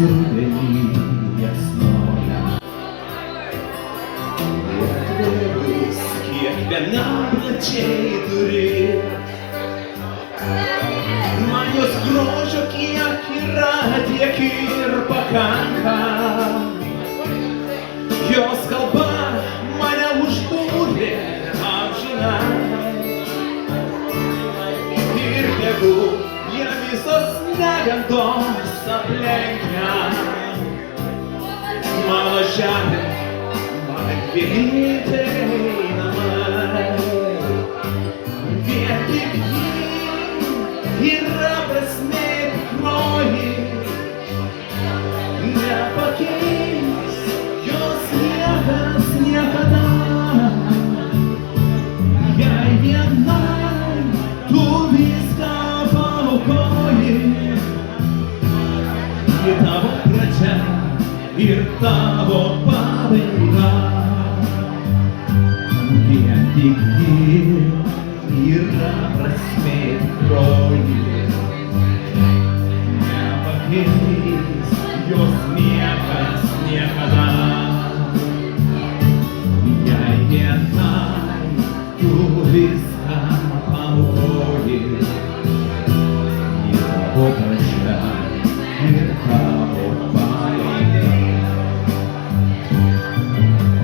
рудені ясноя. Як на плечі дурі, маню з грошок, як і рад, як і рпаканка. Йо скалба маня у шкурі, а вжина. Іртягу я місо снегом до сапленька. Молощани, мали квіти на мене. Віки і рабри сміх крові. Не покинь, йо снега, снега да. Я й в'єднай, ту війська покої. І того проча, і того павика. Віки і рабри сміх крові. Не покинь, йо смеха, смеха да. Я не знаю виска помоги. И того прощай, и того памяти.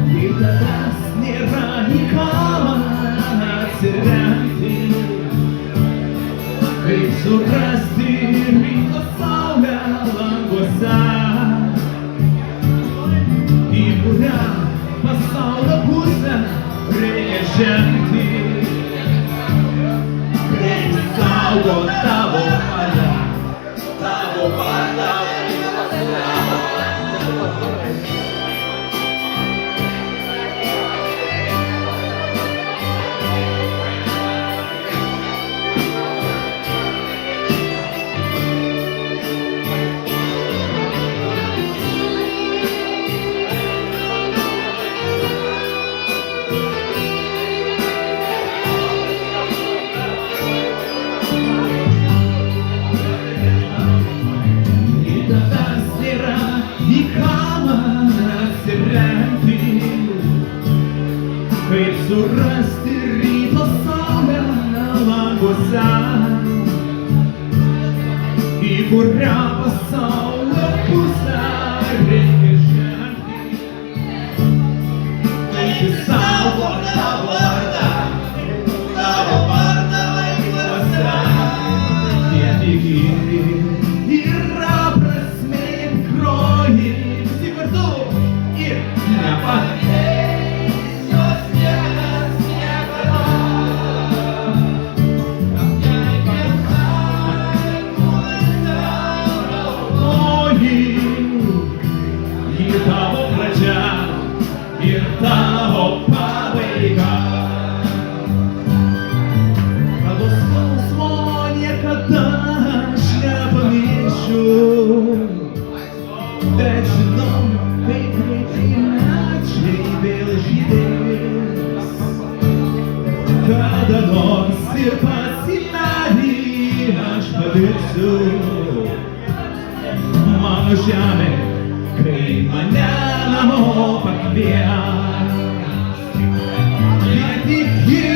И тогда с нераникала церянти. И всю раздырь и буря passava puzza regenti pensavo stavo parlando Surrasti sole alla goza e burrava solo pusare gente e pensavo la guarda e passava e rappresme croi si guardò e la parte. Cada nós ser fascinati аж подицю Манущами крий мене на мого паквія Вітики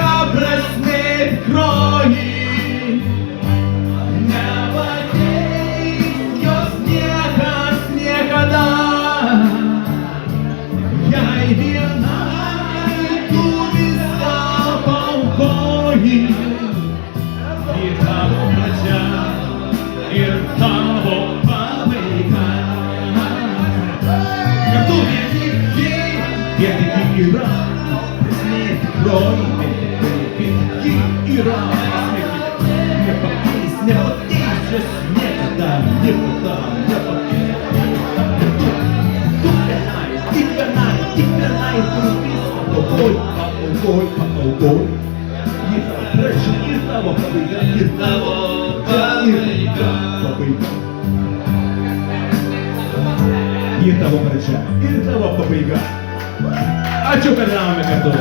рабресни крої Не покинь, йо снега, снега да Я й вірна и того врача, и того павлика. Готовы ветки и ран, смерть крови, ветки и ран, не покинь, же снега, да, не потом, не покинь. И пенай, алкоголь. И того врача, и того побега. А чё когда мы готовы?